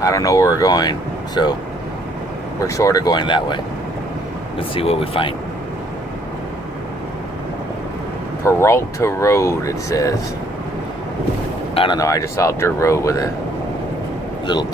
I don't know where we're going, so we're sort of going that way. Let's see what we find. Peralta Road, it says. I don't know, I just saw a dirt road with a little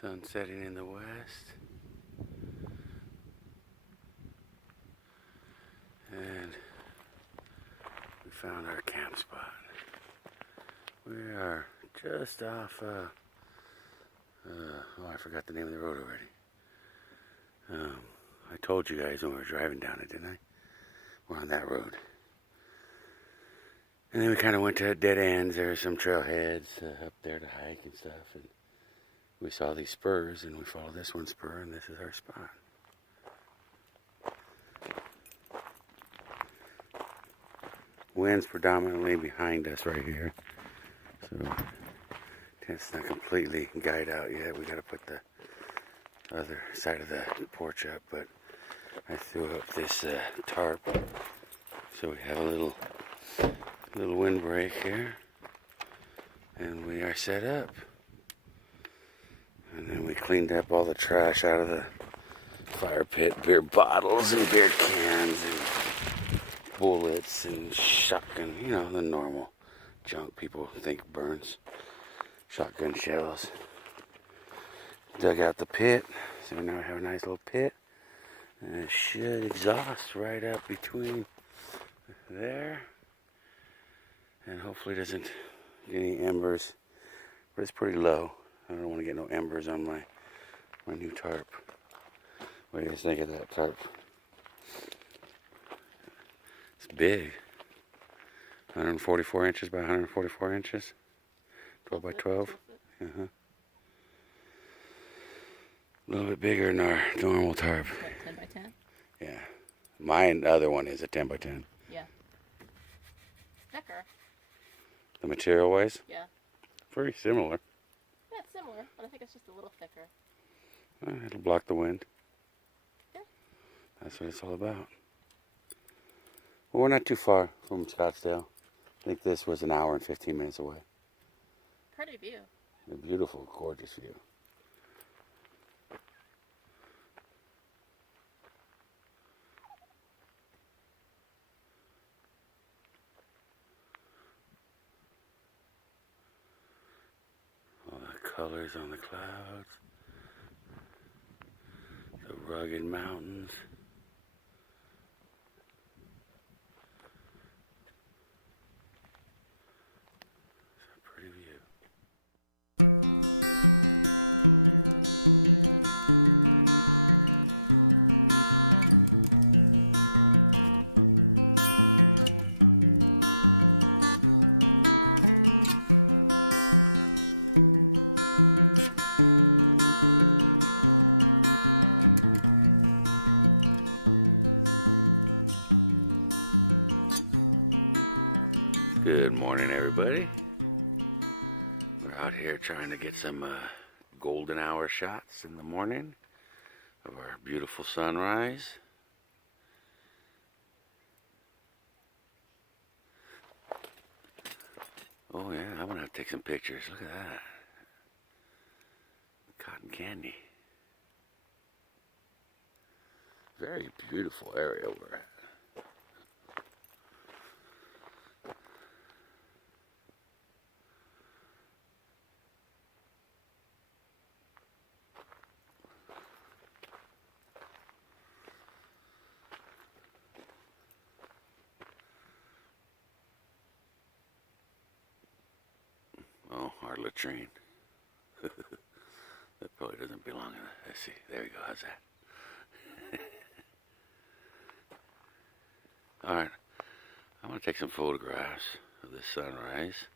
sun setting in the west. And we found our camp spot. We are just off, oh, I forgot the name of the road already. I told you guys when we were driving down it, didn't I? We're on that road. And then we kind of went to dead ends. There were some trailheads up there to hike and stuff. And we saw these spurs, and we followed this one spur, and this is our spot. Wind's predominantly behind us right here. So it's not completely guyed out yet. We got to put the other side of the porch up, but I threw up this tarp so we have a little windbreak here, and we are set up. And then we cleaned up all the trash out of the fire pit, beer bottles and beer cans and bullets and shotgun, you know, the normal junk people think burns. Shotgun shells. Dug out the pit, so now we have a nice little pit, and it should exhaust right up between there, and hopefully doesn't get any embers, but it's pretty low. I don't want to get no embers on my new tarp. What do you guys think of that tarp? It's big. 144 inches by 144 inches. 12 by 12. Uh-huh. A little bit bigger than our normal tarp. What, 10 by 10? Yeah. My other one is a 10 by 10. Yeah. Thicker. The material wise? Yeah. Very similar. Yeah, it's similar, but I think it's just a little thicker. It'll block the wind. Yeah. That's what it's all about. Well, we're not too far from Scottsdale. I think this was an hour and 15 minutes away. Pretty view. A beautiful, gorgeous view. All the colors on the clouds. The rugged mountains. It's a pretty view. Good morning, everybody. We're out here trying to get some golden hour shots in the morning of our beautiful sunrise. Oh yeah, I'm gonna have to take some pictures. Look at that. Cotton candy. Very beautiful area we're at. Oh, our latrine. That probably doesn't belong in it. Let's see. There we go. How's that? Alright. I'm going to take some photographs of the sunrise.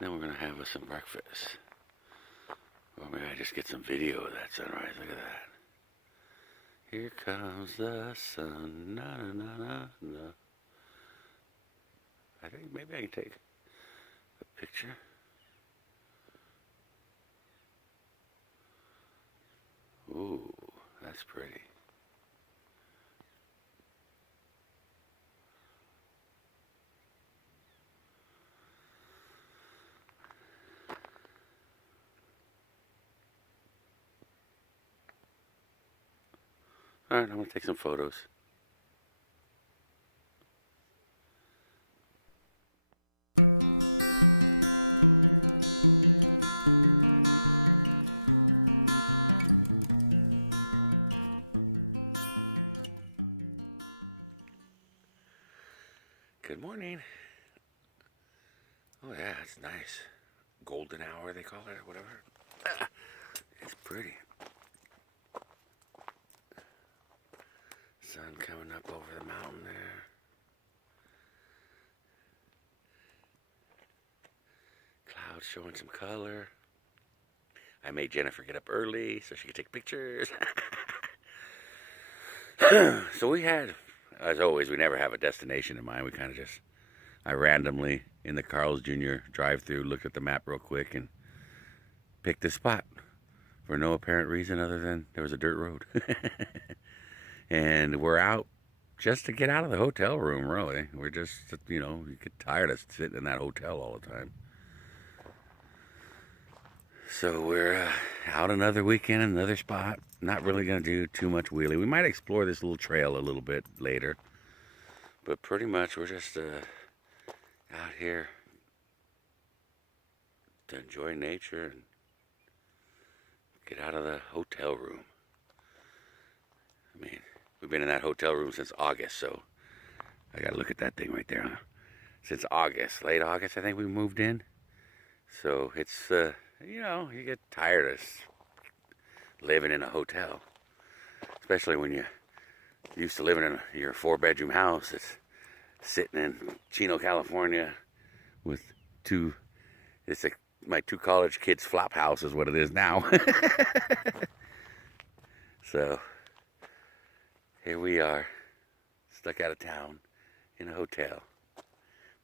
Then we're going to have us some breakfast. Or maybe I just get some video of that sunrise. Look at that. Here comes the sun. Na na na na na. I think maybe I can take a picture. Ooh, that's pretty. All right, I'm gonna take some photos. Good morning. Oh yeah, it's nice. Golden hour they call it or whatever. It's pretty. Sun coming up over the mountain there. Clouds showing some color. I made Jennifer get up early so she could take pictures. So we had, as always, we never have a destination in mind. We kind of just, I randomly, in the Carl's Jr. drive-through, looked at the map real quick and picked this spot for no apparent reason other than there was a dirt road. And we're out just to get out of the hotel room, really. We're just, you get tired of sitting in that hotel all the time. So we're out another weekend, another spot. Not really going to do too much wheeling. We might explore this little trail a little bit later. But pretty much we're just out here to enjoy nature and get out of the hotel room. I mean, we've been in that hotel room since August, so I got to look at that thing right there. Huh? Since August, late August, I think we moved in. So it's, you get tired of living in a hotel, especially when you used to living in your 4-bedroom house. It's sitting in Chino, California, with my 2 college kids' flop house is what it is now. So here we are, stuck out of town in a hotel.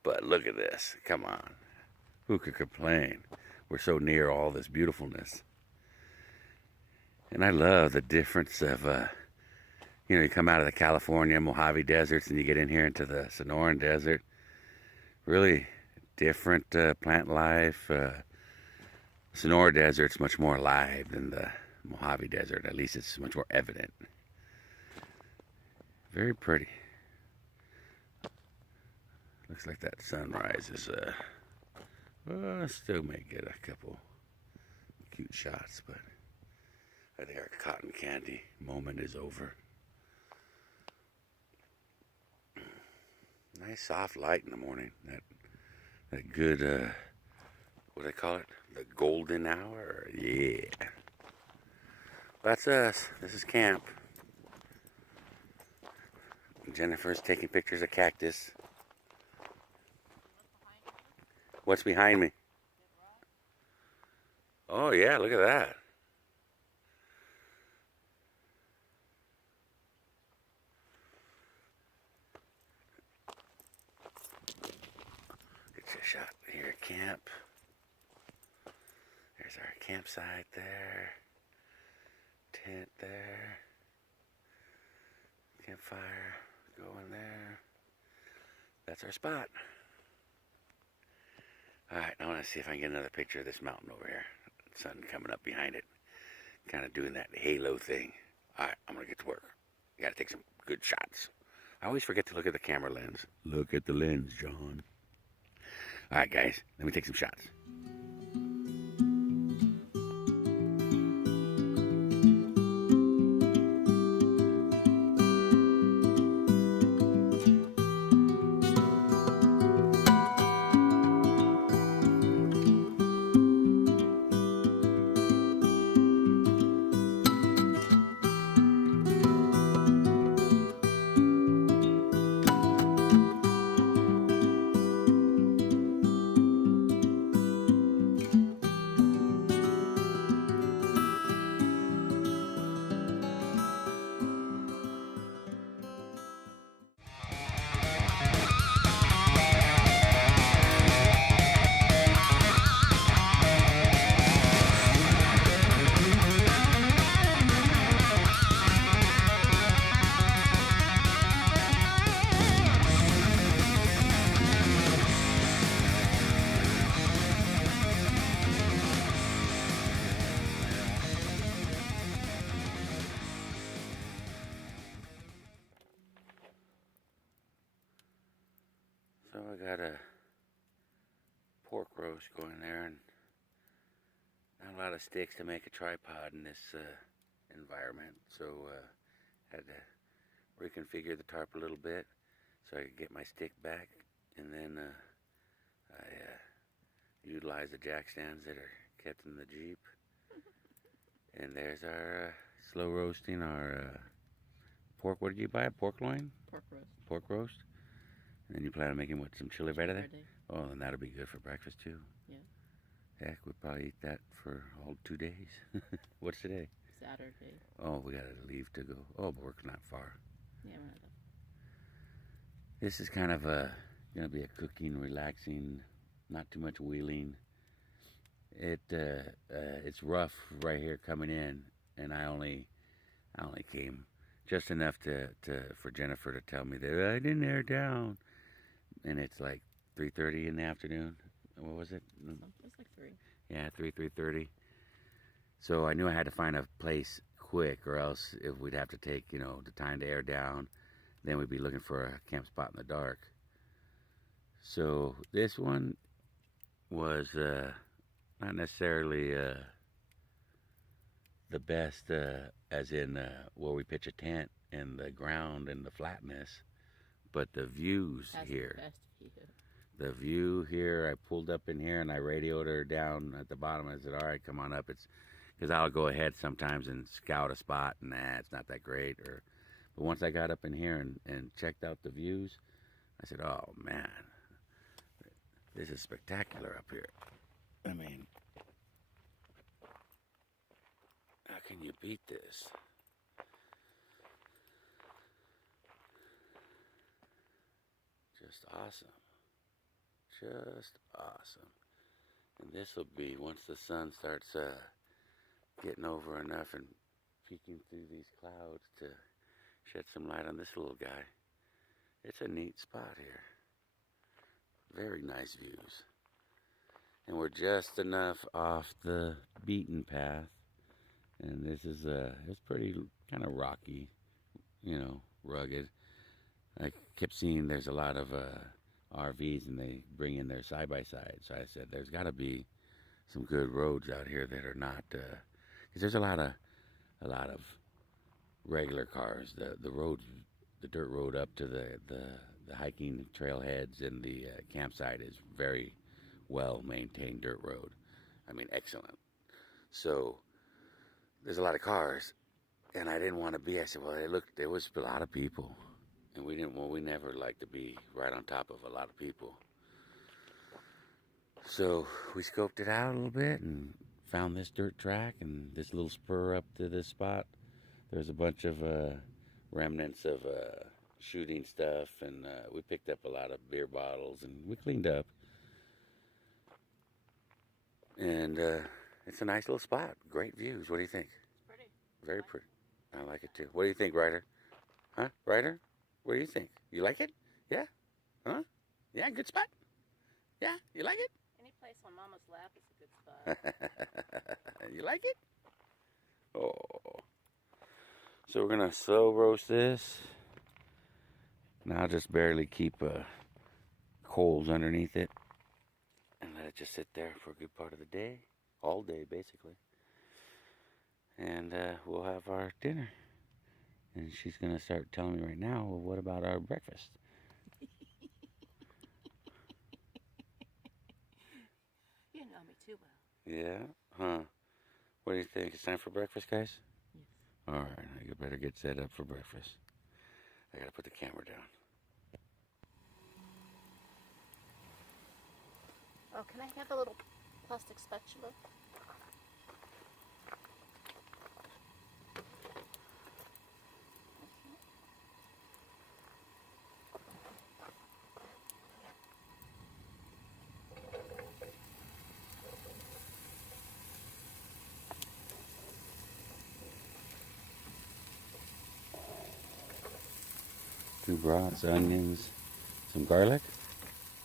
But look at this, come on, who could complain? We're so near all this beautifulness. And I love the difference of, you come out of the California Mojave deserts and you get in here into the Sonoran Desert. Really different plant life. Sonora Desert's much more alive than the Mojave Desert. At least it's much more evident. Very pretty. Looks like that sunrise is, still may get a couple cute shots, but I think our cotton candy moment is over. Nice soft light in the morning. That good, what do they call it? The golden hour? Yeah. That's us. This is camp. Jennifer's taking pictures of cactus. What's behind me? Oh yeah, look at that. Get you a shot here at camp. There's our campsite there. Tent there. Campfire going there. That's our spot. Alright, I want to see if I can get another picture of this mountain over here. Sun coming up behind it. Kind of doing that halo thing. Alright, I'm going to get to work. Got to take some good shots. I always forget to look at the camera lens. Look at the lens, John. Alright, guys, let me take some shots. So I got a pork roast going there, and not a lot of sticks to make a tripod in this environment. So had to reconfigure the tarp a little bit so I could get my stick back, and then I utilize the jack stands that are kept in the Jeep. And there's our slow roasting our pork. What did you buy? A pork loin? Pork roast. Pork roast. And then you plan on making what, some chile verde? Verde. Oh, then that'll be good for breakfast too. Yeah. Heck, we'll probably eat that for all 2 days. What's today? Saturday. Oh, we gotta leave to go. Oh, but work's not far. Yeah, we're not. This is kind of gonna be a cooking, relaxing, not too much wheeling. It's rough right here coming in, and I only came just enough for Jennifer to tell me that I didn't air down, and it's like 3:30 in the afternoon. What was it? It's like 3. Yeah, 3:30. So I knew I had to find a place quick, or else if we'd have to take the time to air down, then we'd be looking for a camp spot in the dark. So this one was not necessarily the best, as in where we pitch a tent and the ground and the flatness, but the views Has here. the best view. The view here, I pulled up in here and I radioed her down at the bottom. I said, all right, come on up. It's because I'll go ahead sometimes and scout a spot, and it's not that great. But once I got up in here and checked out the views, I said, oh man, this is spectacular up here. I mean, how can you beat this? Just awesome. Just awesome. And this will be, once the sun starts getting over enough and peeking through these clouds to shed some light on this little guy. It's a neat spot here. Very nice views. And we're just enough off the beaten path. And this is it's pretty kind of rocky, rugged. I kept seeing there's a lot of RVs, and they bring in their side-by-side. So I said, there's got to be some good roads out here that are not, because there's a lot of regular cars. The dirt road up to the hiking trailheads and the campsite is very well maintained dirt road. I mean, excellent. So there's a lot of cars, and I didn't want to be. I said, well, there was a lot of people. And we never like to be right on top of a lot of people. So we scoped it out a little bit and found this dirt track and this little spur up to this spot. There's a bunch of remnants of shooting stuff, and we picked up a lot of beer bottles, and we cleaned up. And it's a nice little spot. Great views. What do you think? It's pretty. Very pretty. I like it too. What do you think, Ryder? Huh, Ryder? What do you think? You like it? Yeah? Huh? Yeah, good spot? Yeah? You like it? Any place on Mama's lap is a good spot. You like it? Oh. So we're going to slow roast this. Now I'll just barely keep coals underneath it. And let it just sit there for a good part of the day. All day, basically. And we'll have our dinner. And she's going to start telling me right now, well, what about our breakfast? You know me too well. Yeah? Huh? What do you think? It's time for breakfast, guys? Yes. All right. I better get set up for breakfast. I got to put the camera down. Oh, can I have the little plastic spatula? 2 broths, onions, some garlic.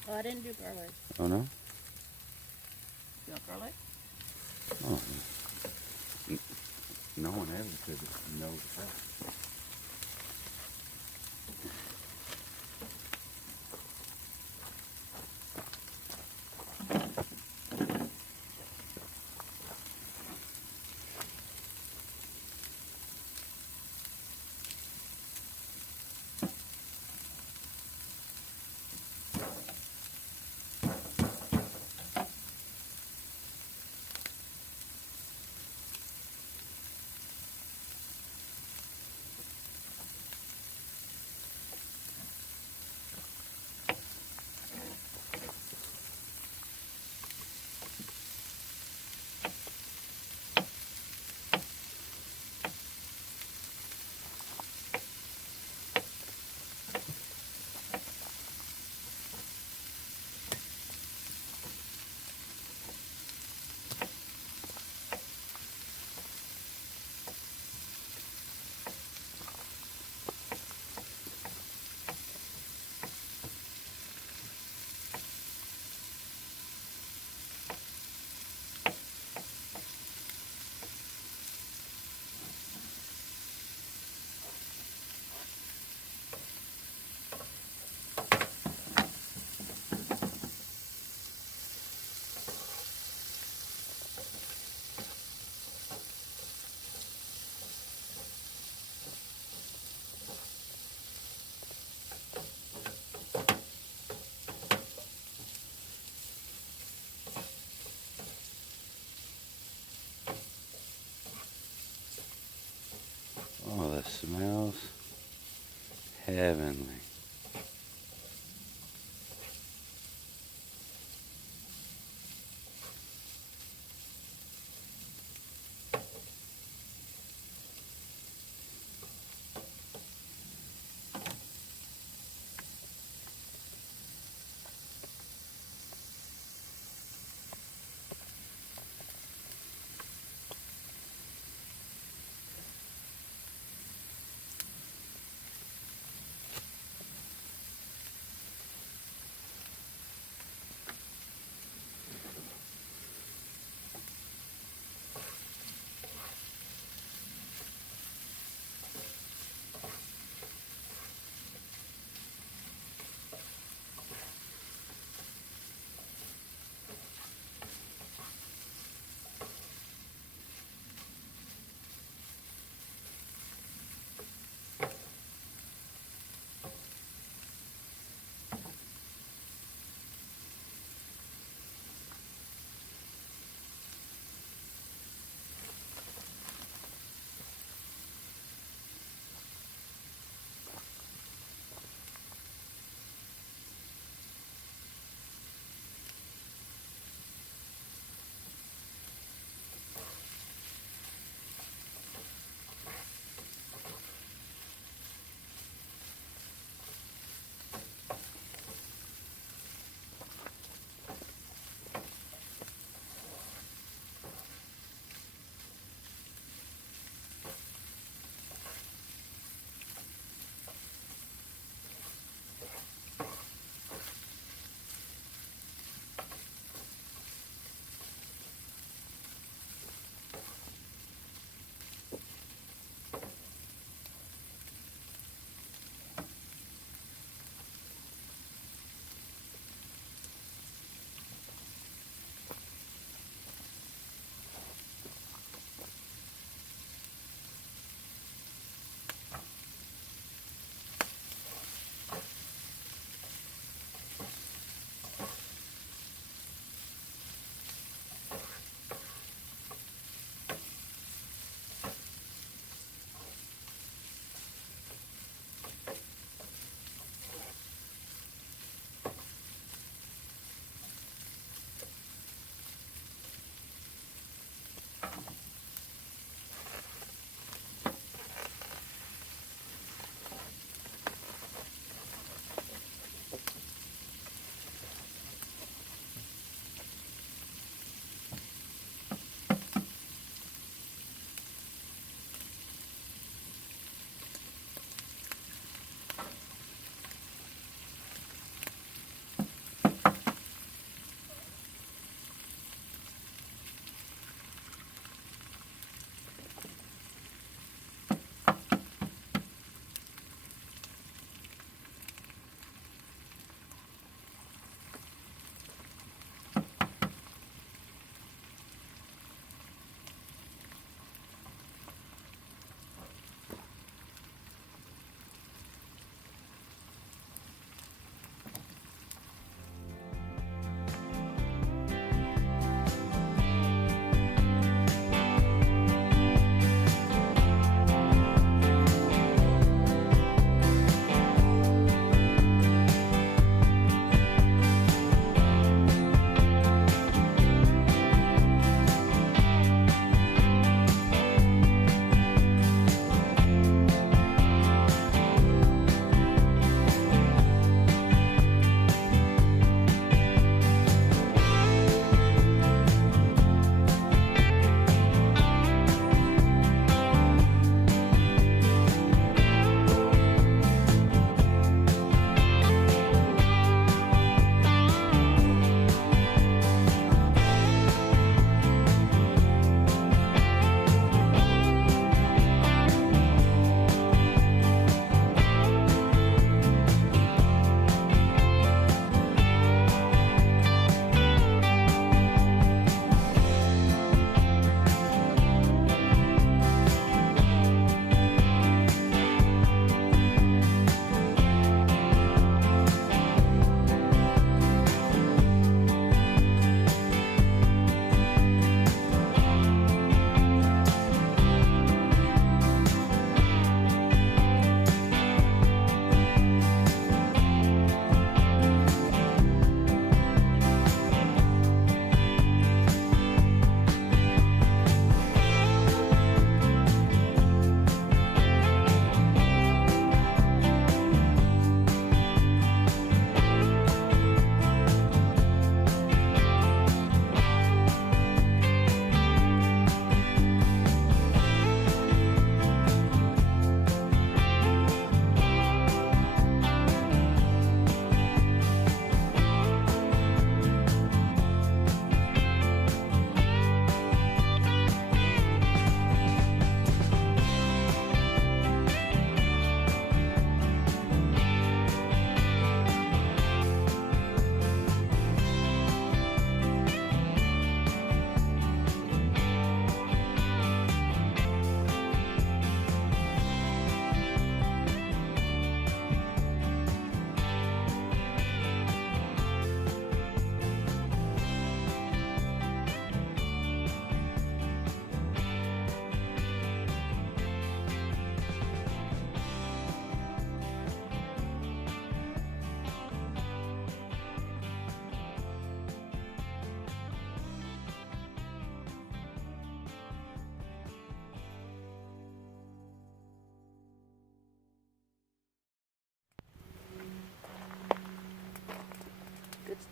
Oh, I didn't do garlic. Oh, no? You want garlic? Oh. No one ever says it knows that. Heavenly.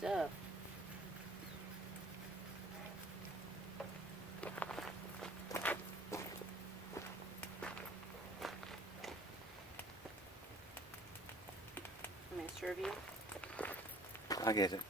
stuff. Can I serve you? I'll get it.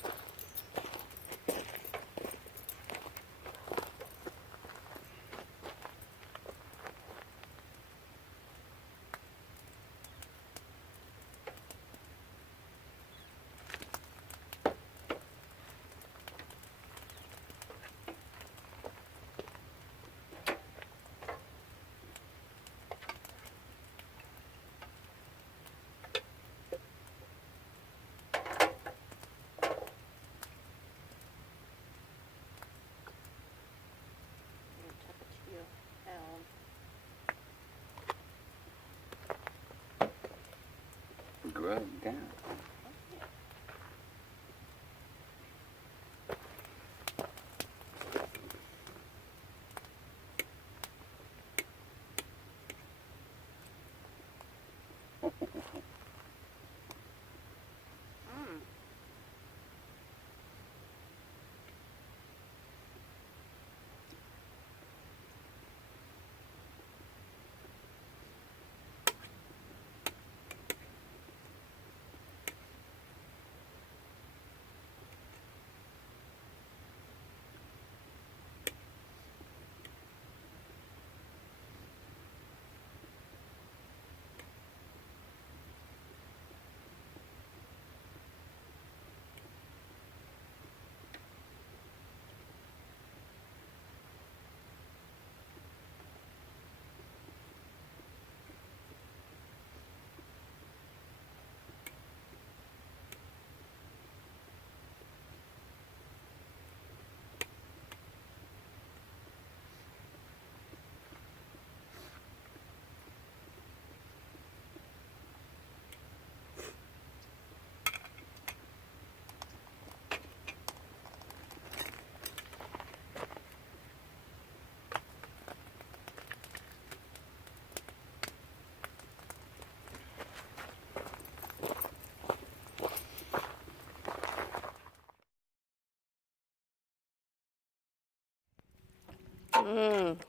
Grub down.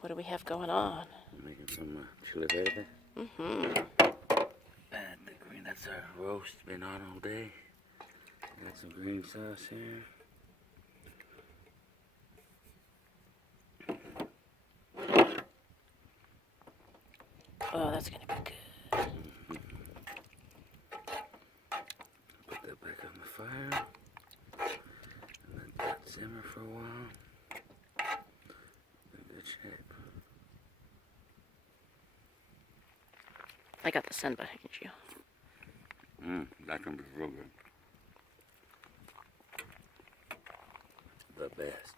What do we have going on? Making some chile verde. Mm-hmm. Add the green. That's our roast. Been on all day. Add some green sauce here. Oh, that's gonna be good. Put that back on the fire. And let that simmer for a while. In good shape. I got the sun behind you. That can be real good. The best.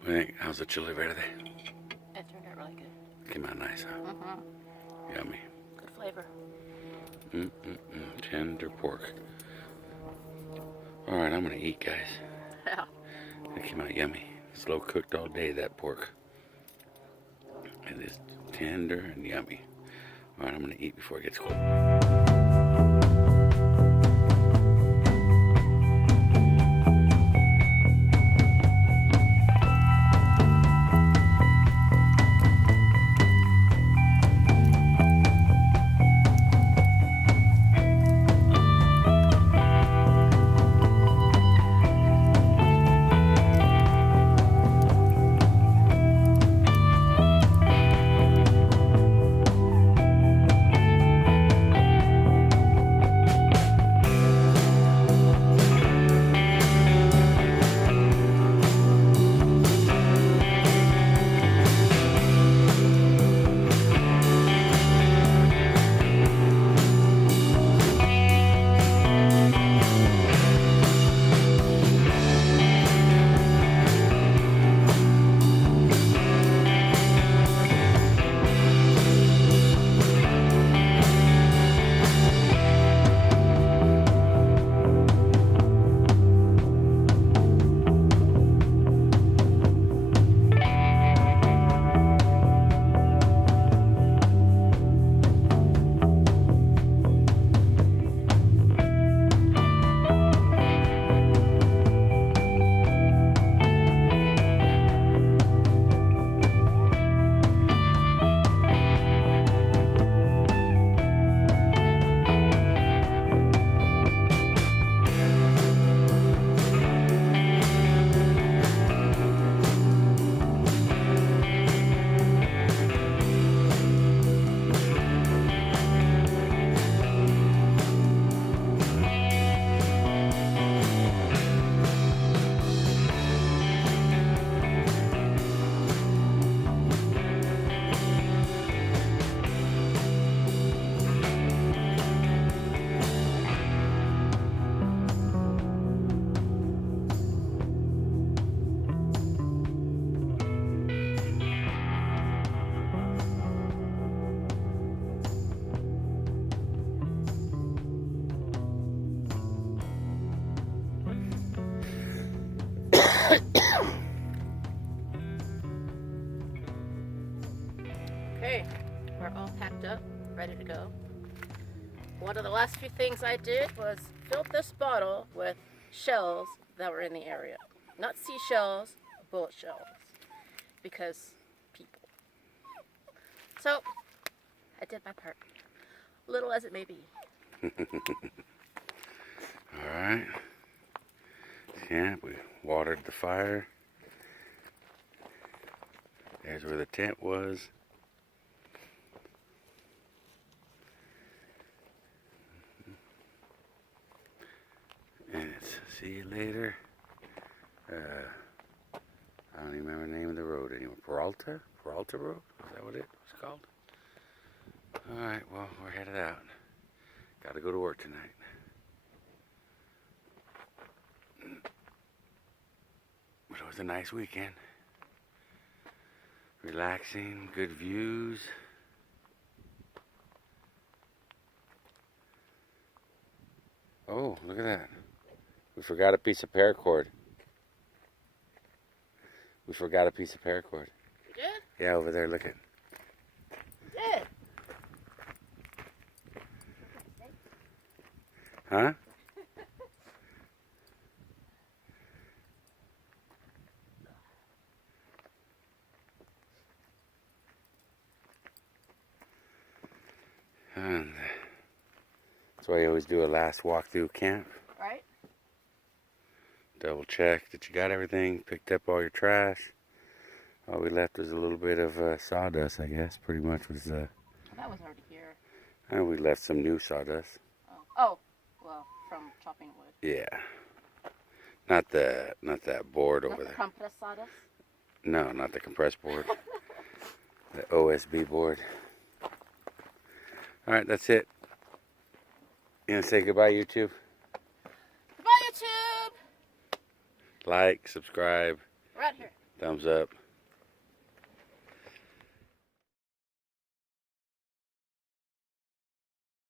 What do you think? How's the chile verde? It turned out really good. Came out nice, huh? Mm-hmm. Yummy. Good flavor. Tender pork. Alright, I'm gonna eat, guys. Yeah. It came out yummy. Slow cooked all day, that pork. It is tender and yummy. Alright, I'm gonna eat before it gets cold. Okay, we're all packed up, ready to go. One of the last few things I did was fill this bottle with shells that were in the area. Not seashells, bullet shells. Because people. So, I did my part. Little as it may be. Alright. Camp, we watered the fire. There's where the tent was. And it's see you later. I don't even remember the name of the road anymore. Peralta Road? Is that what it was called? Alright, well, we're headed out. Gotta go to work tonight. But it was a nice weekend. Relaxing, good views. Oh, look at that. We forgot a piece of paracord. We forgot a piece of paracord. You did? Yeah, over there, look at. You did. Huh? And that's why you always do a last walk through camp. Right? Double check that you got everything, picked up all your trash. All we left was a little bit of sawdust, I guess. Pretty much was. That was already here. And we left some new sawdust. Oh, well, from chopping wood. Yeah. Not that board Not over the there. compressed sawdust? No, not the compressed board. The OSB board. All right, that's it. You gonna say goodbye, YouTube? Goodbye, YouTube! Like, subscribe, We're out here. thumbs up.